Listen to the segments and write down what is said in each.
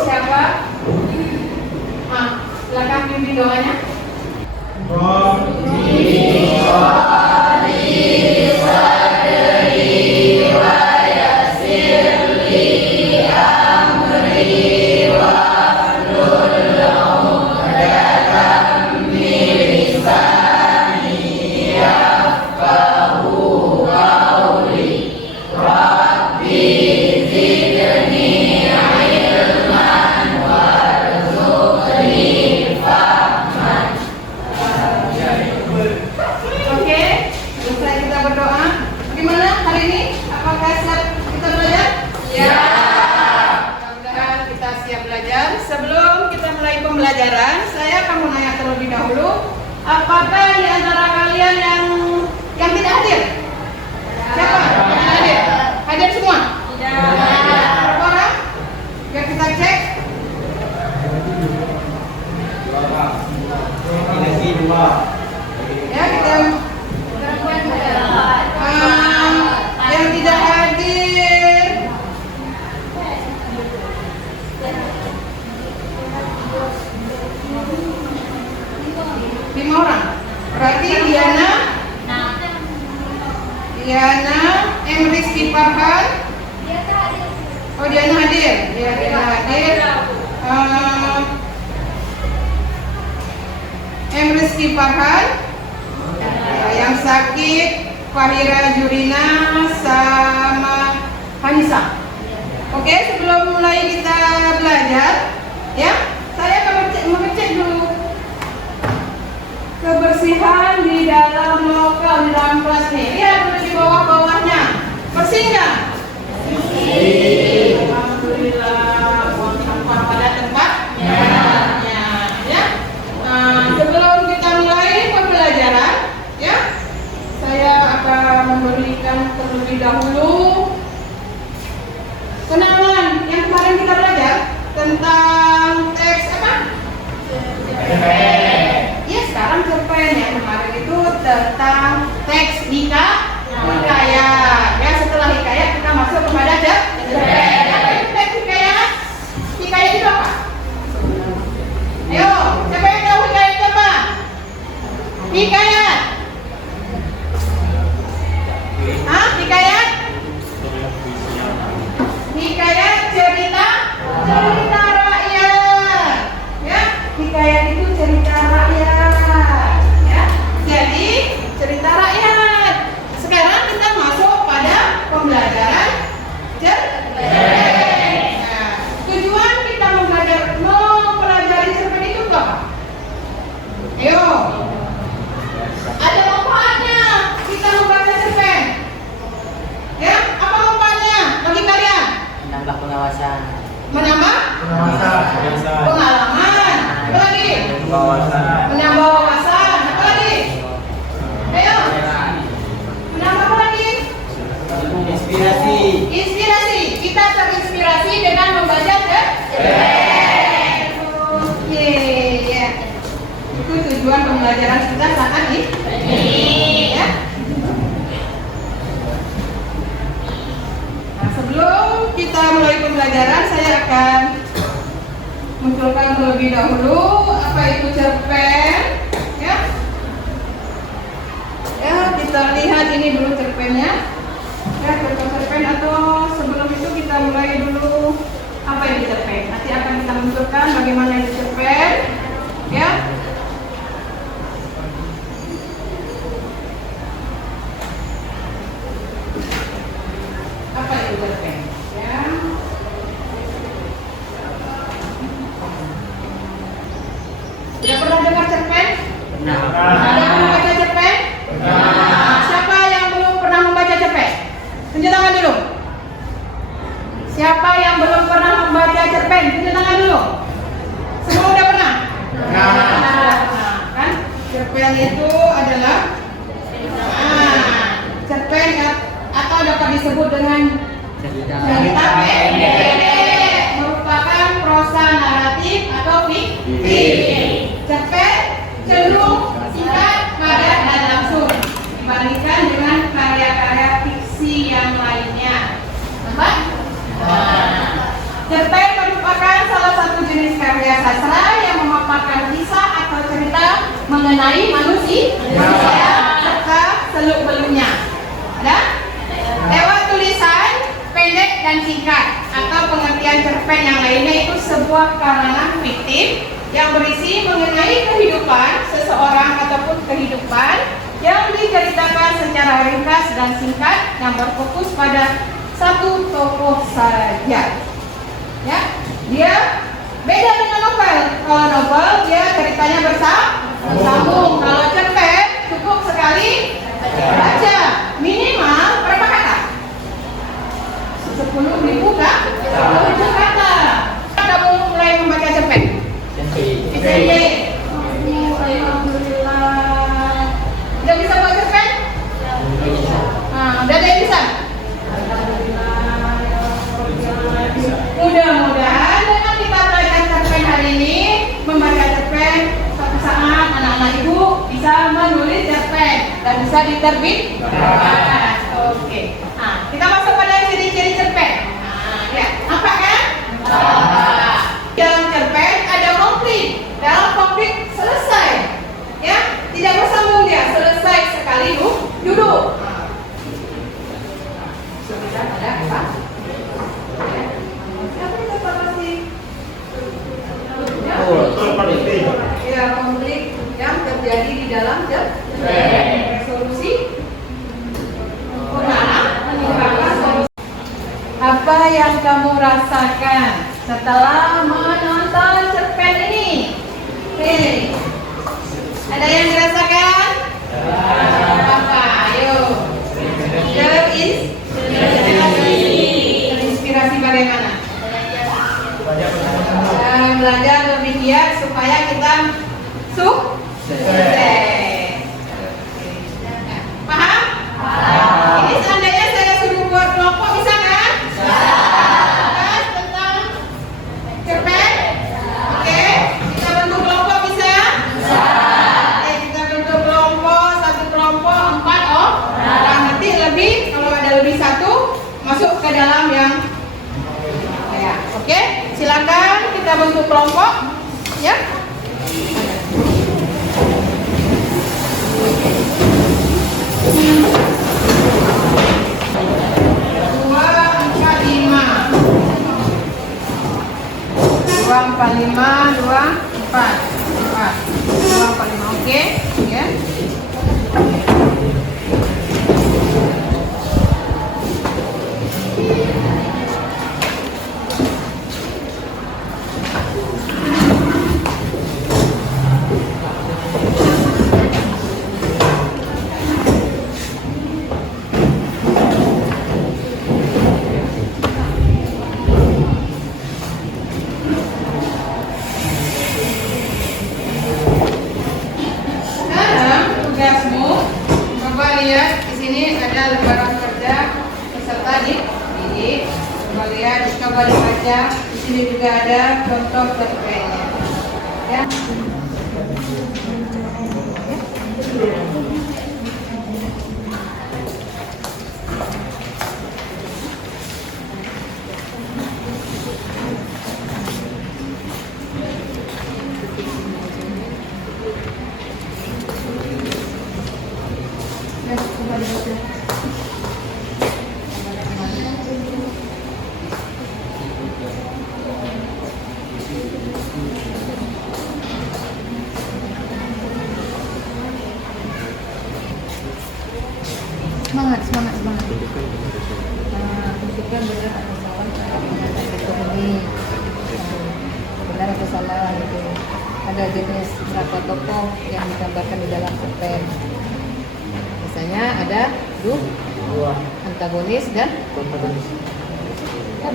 siapa? Silakan pimpin doanya. Sebelum kita mulai pembelajaran, saya akan menanya terlebih dahulu, apakah di antara kalian yang tidak hadir? Siapa? Yang hadir? Hadir semua? Berapa orang? Biar kita cek. Ya, kita yang tidak hadir 5 orang. Berarti Diana, Rizky Farhan. Oh, Diana hadir. Diana hadir. Rizky Farhan. Yang sakit Fahira Jurina sama Hanisa. Oke, sebelum mulai kita belajar, ya, saya akan mengecek dulu kebersihan di dalam lokal, di dalam kelas nih. Lihat dulu di bawah-bawahnya. Bersih nggak? Bersih. Alhamdulillah. Buang sampah pada tempatnya. Ya. Sebelum kita mulai pembelajaran, ya, saya akan memberikan terlebih dahulu kenalan yang kemarin kita belajar tentang teks apa? Ya, sekarang cerpen. Yang kemarin itu tentang teks hikayat. Ya, setelah hikayat kita masuk kepada cerpen. Apa itu teks hikayat? Hikayat itu apa? Ayo, siapa yang tahu hikayat itu apa? Hikayat. Hikayat? Hikayat cerita rakyat. Ya, hikayat itu cerita rakyat. Ya, jadi cerita rakyat. Sekarang kita masuk pada pembelajaran cerpen. Nah, tujuan kita mempelajari cerpen itu apa? Ayo, ada manfaatnya kita membaca cerpen. Ya, apa manfaatnya bagi kalian? Menambah pengawasan. Menambah pengalaman. Apa lagi? Menambah wawasan. Apa lagi? Ayo. Menambah apa lagi? Inspirasi. Kita terinspirasi dengan membaca cerpen. Oke, ya. Itu tujuan pembelajaran kita saat ini. Ya. Sebelum kita mulai pembelajaran, saya akan munculkan terlebih dahulu apa itu cerpen. Ya, kita lihat ini dulu cerpennya. Ya, cerpen atau sebelum itu kita mulai dulu apa itu cerpen. Nanti akan kita munculkan bagaimana itu cerpen. Ya. Apa itu cerpen? Ya. Sudah pernah dengar cerpen? Pernah. Ada yang membaca cerpen? Siapa yang belum pernah membaca cerpen? Tunjuk tangan dulu. Siapa yang belum pernah membaca cerpen? Tunjuk tangan dulu. Semua udah pernah? Pernah. Kan? Cerpen itu adalah cerpen atau dapat disebut dengan cerita pendek, merupakan prosa naratif atau fiksi. Cerpen cenderung singkat, padat, dan langsung dibandingkan dengan karya-karya fiksi yang lainnya. Nampak? Cerpen merupakan salah jenis karya sastra yang memaparkan kisah atau cerita mengenai manusia serta seluk-beluknya. Ada? Lewat tulisan pendek dan singkat atau pengertian cerpen yang lainnya itu sebuah karangan fiktif yang berisi mengenai kehidupan seseorang ataupun kehidupan yang diceritakan secara ringkas dan singkat yang berfokus pada satu tokoh saja. Ya, dia beda dengan novel. Kalau novel dia ceritanya bersambung. Kalau cerpen cukup sekali baca. Minimal berapa kata? 10.000 kah? 10.000 kata. Kamu mulai membaca cerpen? SMP. Alhamdulillah. Udah bisa baca cerpen? Udah ada yang bisa? Mudah-mudahan dengan kita belajar cerpen hari ini, membaca cerpen, suatu saat anak-anak ibu bisa menulis cerpen dan bisa diterbitkan. Oke. Kita masuk pada ciri-ciri cerpen. Ya, nampak kan? Dalam cerpen ada konflik. Dalam konflik selesai. Ya, tidak bersambung dia, selesai sekali duduk. Sudah ada apa? Ya, konflik yang terjadi di dalam resolusi apa yang kamu rasakan setelah menonton cerpen ini? Ada yang dirasakan? Apa? Ayo. Terinspirasi bagaimana? Belajar lebih giat supaya kita sukses. Paham? Ini seandainya saya suruh buat kelompok bisa kan? Bahas tentang cerpen? Oke, kita bentuk kelompok bisa? Oke, kita bentuk kelompok, satu kelompok 4 orang. Nanti lebih, kalau ada lebih satu masuk ke dalam yang oke, silakan kita bentuk kelompok, ya. Dua, empat, lima. Oke, ya. Coba dibaca, di sini juga ada contoh cerpennya. Ya. Coba dibaca. Semangat. Tentukan benar atau salah ini. Benar atau salah gitu. Ada jenis berapa tokoh yang digambarkan di dalam cerpen. Misalnya ada dua antagonis dan ada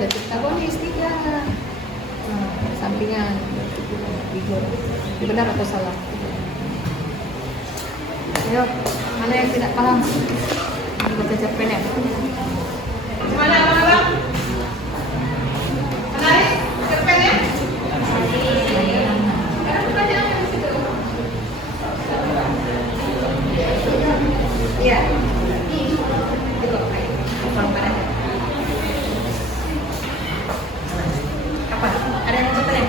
antagonis 3. Sampingan. Benar atau salah? Ayo, mana yang tidak paham? Baca cerpen ya. Mana abang? Menarik cerpennya? Iya. Apa? Ada yang cerpen ya?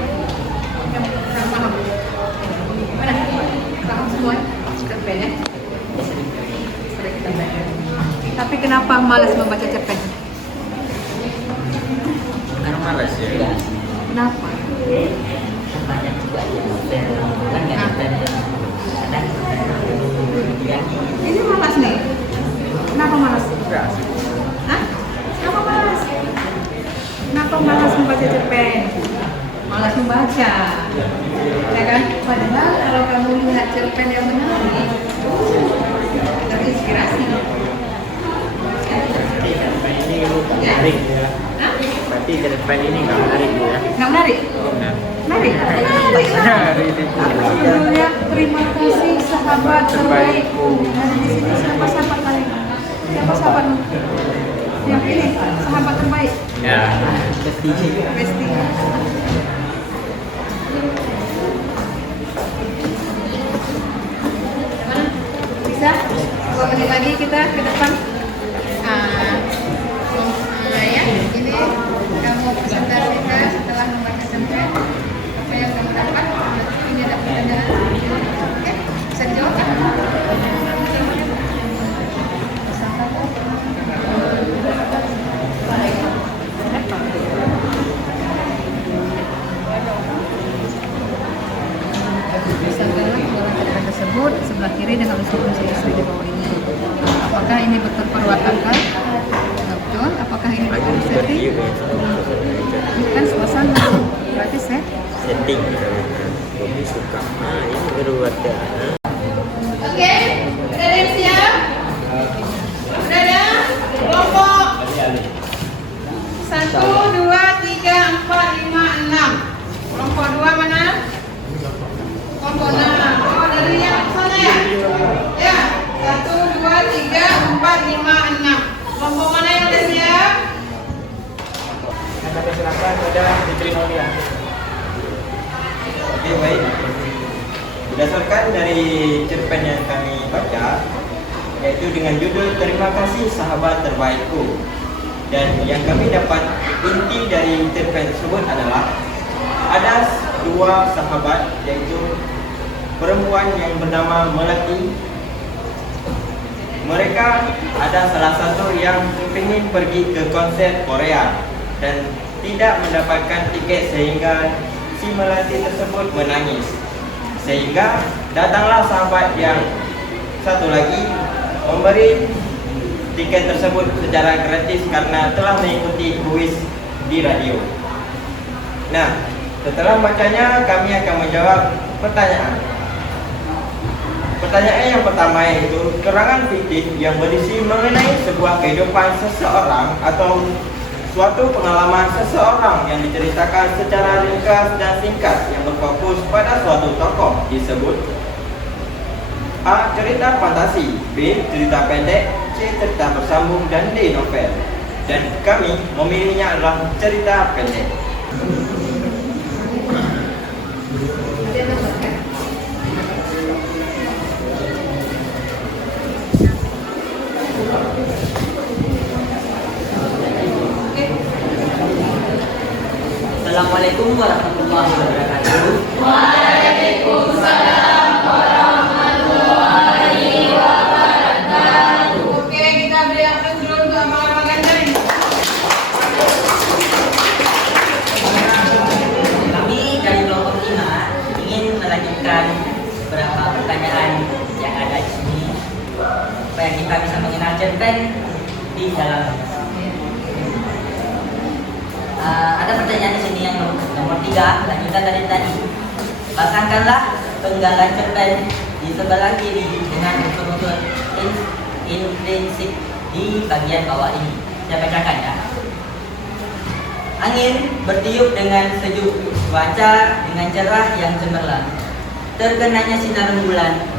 malas membaca cerpen? Karena malas ya. Kenapa? Banyak juga ya novel kan nggak cerpen kadang Ini malas nih. Kenapa malas? Enggak sih. Hah? Kenapa malas? Kenapa malas membaca cerpen? Malas membaca, ya kan? Padahal kalau kamu lihat cerpen yang menarik, terinspirasi. Berarti cerpen ini menarik ya. Hah? Berarti cerpen ini nggak menarik ya. Nggak menarik? Nah, Menarik? Menarik. menarik itu. Judulnya terima kasih sahabat terbaikku. Dan di sini siapa sahabat kalian? Siapa sahabatmu? Yang ini sahabat terbaik. Ya. Besti. Bisa? 2 menit lagi kita ke depan. Ya, ini kamu presentasikan setelah membaca cerpen. Apa yang kamu dapat? Ini ada pertanyaan. Oke, bisa dijawab kan? Tersebut sebelah kiri dengan unsur istri di bawah ini. Apakah ini betul perwatakan? Betul. Apakah ini betul setting? Ini kan suasana. Berarti Setting. Lebih suka. Nah, ini berwarna. Oke, udah ada yang siap? Udah ada? Kelompok 1, 2, 3, 4, 5, 6. Kelompok 2 mana? Kelompok 6. Oh, dari yang sana ya? Ya, 1, 2, 3, 4, 5, 6. Kelompok mana yang udah siap? Kami silakan pada Fitri Nolia. Oke, baik. Berdasarkan dari cerpen yang kami baca, yaitu dengan judul Terima Kasih Sahabat Terbaikku. Dan yang kami dapat inti dari cerpen tersebut adalah ada 2 sahabat, yaitu perempuan yang bernama Melati. Mereka ada salah satu yang ingin pergi ke konser Korea dan tidak mendapatkan tiket sehingga si Melati tersebut menangis. Sehingga datanglah sahabat yang satu lagi memberi tiket tersebut secara gratis karena telah mengikuti kuis di radio. Nah, setelah bacanya kami akan menjawab pertanyaan. Pertanyaan yang pertama yaitu keterangan fiktif yang berisi mengenai sebuah kehidupan seseorang atau suatu pengalaman seseorang yang diceritakan secara ringkas dan singkat yang berfokus pada suatu tokoh disebut A. Cerita fantasi, B. Cerita pendek, C. Cerita bersambung, dan D. Novel. Dan kami memilihnya adalah cerita pendek. Assalamualaikum warahmatullahi wabarakatuh. Oke, kita beri aplaus dulu untuk abang-abang Ganjar ini. Kami dari kelompok 5 ingin melanjutkan beberapa pertanyaan yang ada di sini supaya kita bisa mengenal cerpen di dalam. Ada pertanyaan di sini yang nomor 3, lanjutan dari tadi. Pasangkanlah penggalan cerpen di sebelah kiri dengan unsur-unsur intrinsik di bagian bawah ini. Saya bacakan ya. Angin bertiup dengan sejuk, cuaca dengan cerah yang cemerlang. Terkenanya sinar rembulan,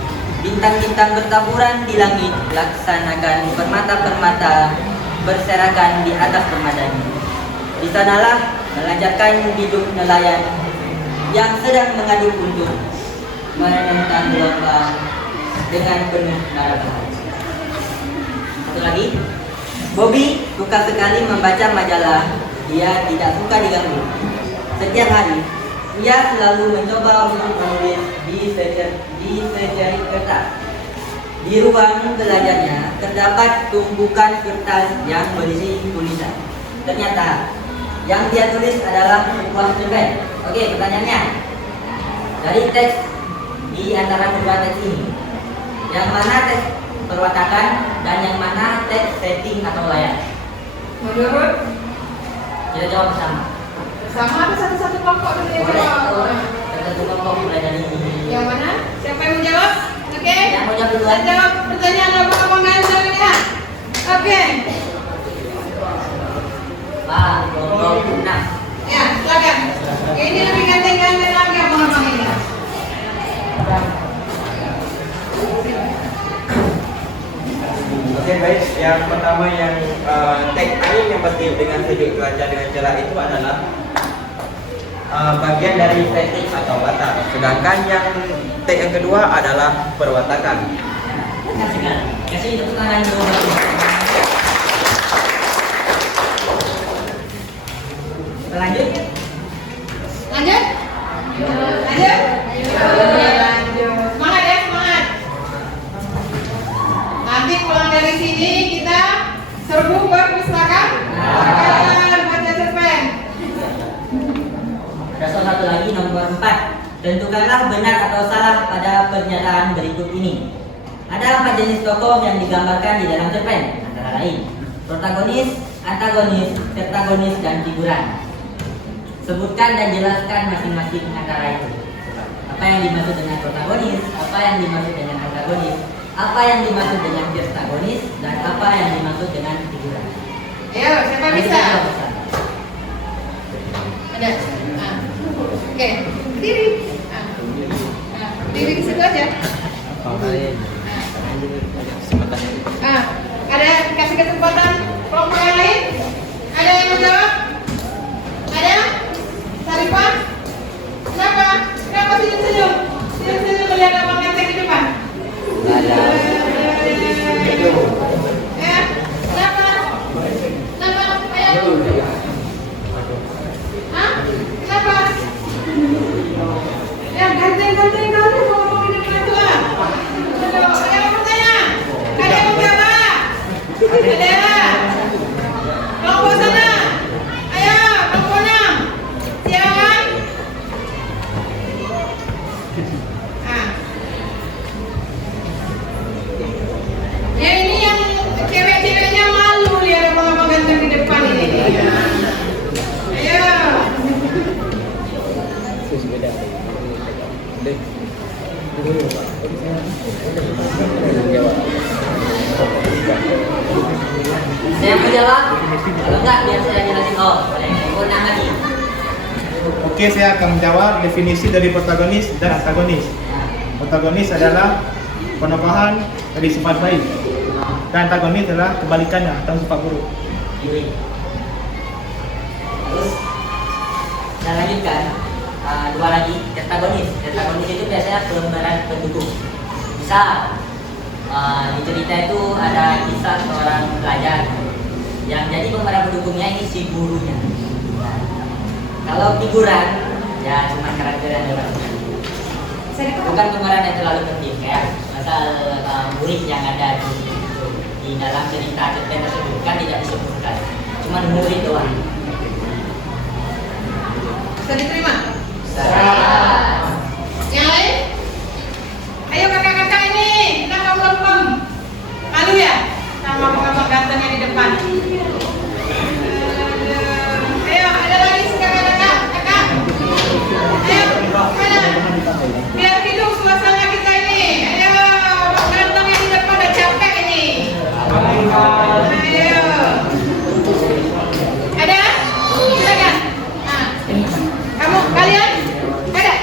bintang-bintang bertaburan di langit, laksanakan permata-permata berserakan di atas permadani. Di sanalah melancarkan hidup nelayan yang sedang mengaduk untuk menentang gelombang dengan penuh harapan. Satu lagi, Bobby suka sekali membaca majalah. Dia tidak suka diganggu. Setiap hari, ia selalu mencoba untuk menulis di sejarik kertas. Di ruang belajarnya terdapat tumpukan kertas yang berisi tulisan. Ternyata yang dia tulis adalah sebuah cerpen. Oke, pertanyaannya, dari teks di antara kedua teks ini, yang mana teks perwatakan dan yang mana teks setting atau layar? Menurut Kita jawab bersama. sama atau satu-satu kelompok dulu yang Boleh, jawab? tergantung kelompok mulai dari Yang mana? Siapa yang mau jawab? Oke. yang mau jawab Kita duluan. jawab pertanyaan abang-abang ganteng ini ya. Oke. Pak, kelompok 6. Ya, silakan. Ini lebih ganteng-ganteng lagi abang-abang ini. Oke, baik. Yang pertama yang teks angin yang pasti dengan sejuk cuaca dengan cerah itu adalah bagian dari setting atau watak. Sedangkan yang teks yang kedua adalah perwatakan. Kasih tepuk tangan dulu. Lanjut. Lanjut. Lanjut. Lanjut. Semangat ya, semangat. Nanti pulang dari sini kita serbu perpustakaan. Baca cerpen. Ada soal satu lagi nomor 4. Tentukanlah benar atau salah pada pernyataan berikut ini. Ada 4 jenis tokoh yang digambarkan di dalam cerpen, antara lain protagonis, antagonis, sertagonis, dan figuran. Sebutkan dan jelaskan masing-masing antara itu. Apa yang dimaksud dengan protagonis, apa yang dimaksud dengan antagonis, apa yang dimaksud dengan sertagonis, dan apa yang dimaksud dengan figuran. Ayo, siapa Mari bisa? kita jawab bersama. Ada. Nah. Oke, berdiri. Nah. Nah, berdiri di situ aja. Nah, ada kasih kesempatan kelompok yang lain? Ada yang mau jawab? Ada? Sarifah? Kenapa? Kenapa senyum-senyum? Senyum-senyum melihat abang ganteng di depan? Ya, kenapa? Kenapa? Ayo. Hah? Kenapa? Ya, ganteng-ganteng kamu ngomong di depan itu ah. Ayo, ada yang mau tanya? Ada yang mau jawab? Ada? Kelompok sana. Ayo, kelompok 6. Silakan. Ah. Ya ini yang cewek-ceweknya malu lihat abang-abang ganteng di depan ini. Ayo. Saya mau jawab? Kalau enggak, biar saya jelasin. Oh, boleh. Ulang lagi. Oke, saya akan menjawab definisi dari protagonis dan antagonis. Protagonis adalah penokohan dari sifat baik, dan antagonis adalah kebalikannya atau sifat buruk. Terus saya lanjutkan. Dua lagi, sertagonis. Sertagonis itu biasanya pemeran pendukung. Misal di cerita itu ada kisah seorang pelajar yang jadi pemeran pendukungnya ini si gurunya. Kalau figuran ya cuma karakter yang lewat. Bukan pemeran yang terlalu penting kayak misal murid yang ada di dalam cerita cerpen tersebut kan tidak disebutkan, cuma murid doang. Bisa diterima? Yang lain? Ayo kakak-kakak ini, kenapa belum? Malu ya? Sama abang-abang gantengnya di depan. Ayo, ada lagi kakak-kakak? Kakak? Ayo, mana? Biar hidup suasana kita ini. Ayo, abang ganteng yang di depan udah capek ini. Ayo. Ada? Silakan. Nah, kamu, kalian? Ada?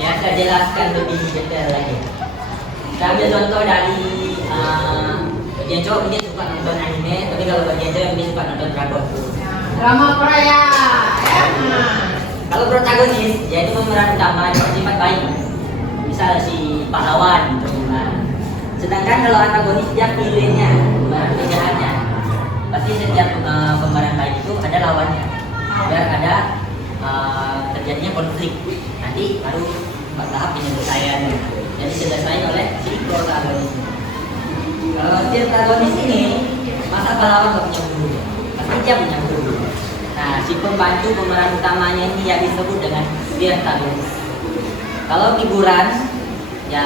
Biar saya jelaskan lebih detail lagi. Saya ambil contoh dari bagian cowok dia suka nonton anime, tapi kalau bagian cewek dia suka nonton drakor. Drama Korea, ya. Nah. Kalau protagonis, yaitu pemeran utama yang bersifat baik, misal si pahlawan gitu. Nah, sedangkan kalau antagonis dia villainnya, pemeran penjahatnya. Pasti setiap pemeran baik itu ada lawannya, biar ada terjadinya konflik. Nanti baru 4 tahap penyelesaian yang diselesaikan oleh si protagonis. Kalau si protagonis ini masa pahlawan gak punya guru, pasti dia punya guru. Nah, si pembantu pemeran utamanya ini yang disebut dengan si antagonis. Kalau hiburan ya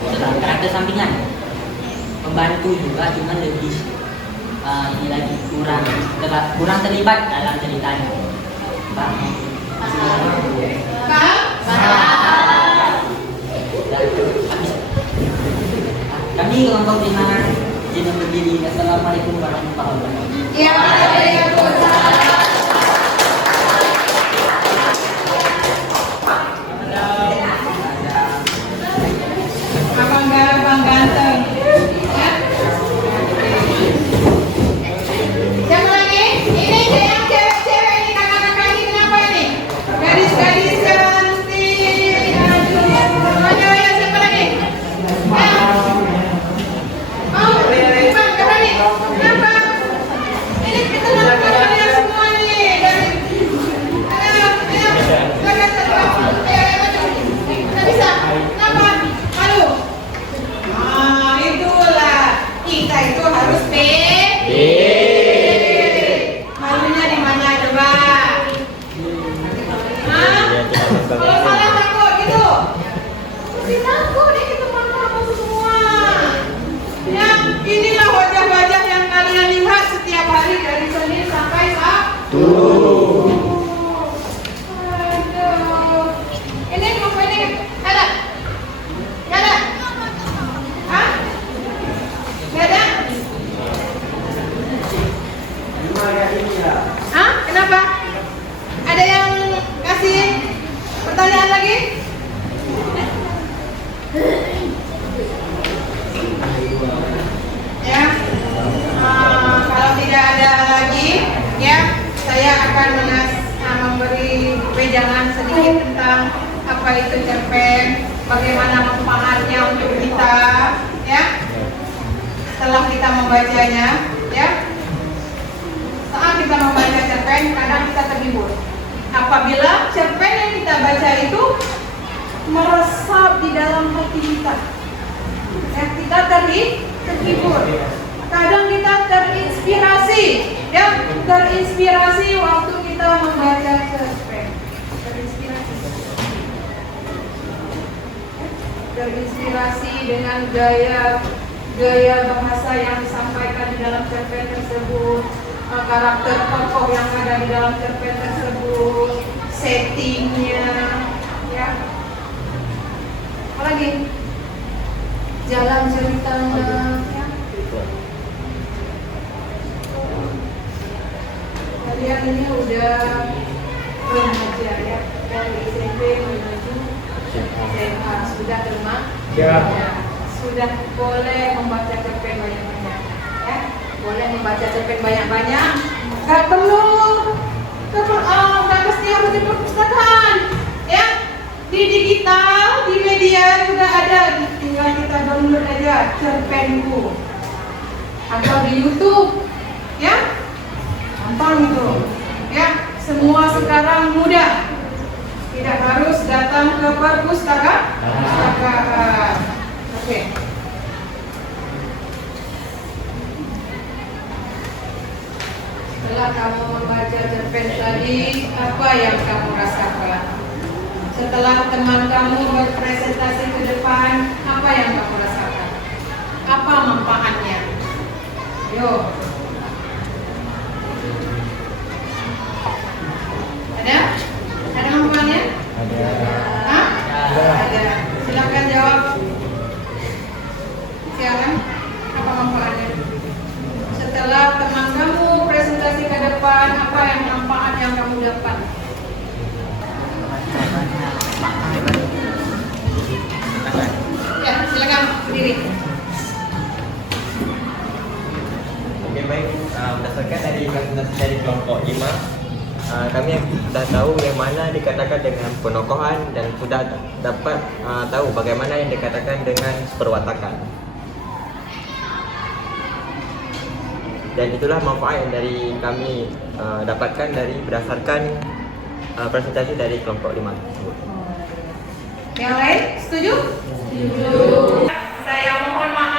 itulah karakter sampingan, pembantu juga cuma lebih ini lagi kurang terlibat dalam ceritanya. Pak, habis. Kami kelompok 5 izin berdiri. Assalamualaikum warahmatullahi wabarakatuh. Ya, Waalaikumsalam. Abang ganteng. Ya. Siapa lagi? Ini yang cewek-cewek ini, kakak-kakak ini kenapa ini? Gadis-gadis cantik. Aduh. Ayo, siapa lagi? Bang, kenapa nih? Kenapa? Ini kita nampak kalian semua nih. Ayo, silakan satu. Ayo, maju. Nggak bisa. Kenapa? Malu. Ah, itulah. Kita itu harus malunya di mana coba? Hah? Kalau salah takut gitu. Mesti takut ini teman-teman semua. Ya, inilah wajah-wajah yang kalian lihat setiap hari dari Senin sampai Sabtu. Aduh. Ini kelompok ini ada? Nggak ada? Hah? Nggak ada? Hah? Kenapa? Ada yang kasih pertanyaan lagi? Ya, kalau tidak ada lagi, ya saya akan memberi wejangan sedikit tentang apa itu cerpen, bagaimana manfaatnya untuk kita, ya. Setelah kita membacanya, ya. Saat kita membaca cerpen, kadang kita terhibur. Apabila cerpen yang kita baca itu meresap di dalam hati kita, ya, kita terhibur. Kadang kita terinspirasi, ya, terinspirasi waktu kita membaca cerpen. Terinspirasi dengan gaya bahasa yang disampaikan di dalam cerpen tersebut, karakter tokoh yang ada di dalam cerpen tersebut, settingnya, ya. Apalagi jalan ceritanya, ya. Kalian ini udah remaja, ya, dari SMP menuju SMA, sudah terima? Ya. Sudah boleh membaca cerpen banyak-banyak, ya. Boleh membaca cerpen banyak-banyak. Gak mesti harus di perpustakaan, ya. Di digital, di media juga ada. Tinggal kita download aja cerpenku atau di YouTube, ya. Gampang itu, ya. Semua sekarang mudah. Tidak harus datang ke perpustakaan. Oke. Setelah kamu membaca cerpen tadi, apa yang kamu rasakan? Setelah teman kamu berpresentasi ke depan, apa yang kamu rasakan? Apa manfaatnya? Yo. Ada? Ada manfaatnya? Ada. Hah? Ada. Silakan jawab. Silakan. Apa manfaatnya? Setelah teman kamu presentasi ke depan, apa yang manfaat yang kamu dapat? Ya, silakan berdiri. Oke, baik. Berdasarkan dari presentasi dari kelompok 5, kami sudah tahu yang mana dikatakan dengan penokohan dan sudah dapat tahu bagaimana yang dikatakan dengan perwatakan. Dan itulah manfaat yang dari kami dapatkan dari berdasarkan presentasi dari kelompok 5 tersebut. Yang lain setuju? Setuju. Saya mohon maaf